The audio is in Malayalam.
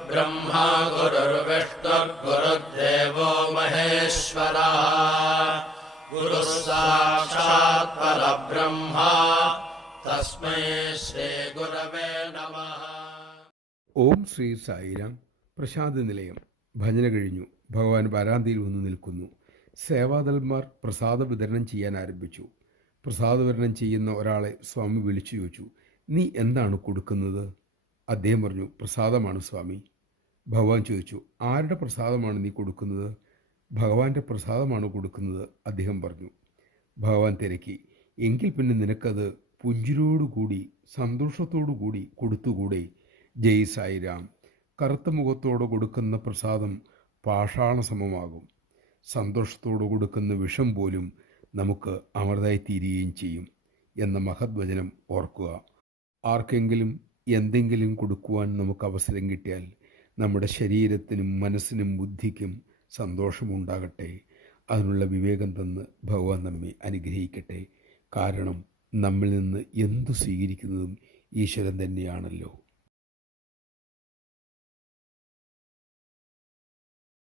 गुरुर्ब्रह्मा गुरुर्विष्णुर्गुरुर्देवो महेश्वरः गुरुः साक्षात् परब्रह्म तस्मै श्रीगुरवे नमः. ഓം ശ്രീ സായിരാം. പ്രശാന്ത നിലയം ഭജന കഴിഞ്ഞു. ഭഗവാൻ വരാന്തിയിൽ വന്ന് നിൽക്കുന്നു. സേവാദൽമാർ പ്രസാദ വിതരണം ചെയ്യാൻ ആരംഭിച്ചു. പ്രസാദ വിതരണം ചെയ്യുന്ന ഒരാളെ സ്വാമി വിളിച്ചു ചോദിച്ചു, നീ എന്താണ് കൊടുക്കുന്നത്? അദ്ദേഹം പറഞ്ഞു, പ്രസാദമാണ് സ്വാമി. ഭഗവാൻ ചോദിച്ചു, ആരുടെ പ്രസാദമാണ് നീ കൊടുക്കുന്നത്? ഭഗവാന്റെ പ്രസാദമാണ് കൊടുക്കുന്നത്, അദ്ദേഹം പറഞ്ഞു. ഭഗവാൻ തിരക്കി, എങ്കിൽ പിന്നെ നിനക്കത് പുഞ്ചിരോടുകൂടി സന്തോഷത്തോടു കൂടി കൊടുത്തുകൂടെ? ജയ് സായിരാം. കറുത്ത മുഖത്തോടെ കൊടുക്കുന്ന പ്രസാദം പാഷാണ സമമാകും. സന്തോഷത്തോടെ കൊടുക്കുന്ന വിഷം പോലും നമുക്ക് അമൃതായി തീരുകയും ചെയ്യും എന്ന മഹത് വചനം ഓർക്കുക. ആർക്കെങ്കിലും എന്തെങ്കിലും കൊടുക്കുവാൻ നമുക്ക് അവസരം കിട്ടിയാൽ നമ്മുടെ ശരീരത്തിനും മനസ്സിനും ബുദ്ധിക്കും സന്തോഷമുണ്ടാകട്ടെ. അതിനുള്ള വിവേകം തന്ന് ഭഗവാൻ നമ്മെ അനുഗ്രഹിക്കട്ടെ. കാരണം നമ്മിൽ നിന്ന് എന്തു സ്വീകരിക്കുന്നതും ഈശ്വരൻ തന്നെയാണല്ലോ.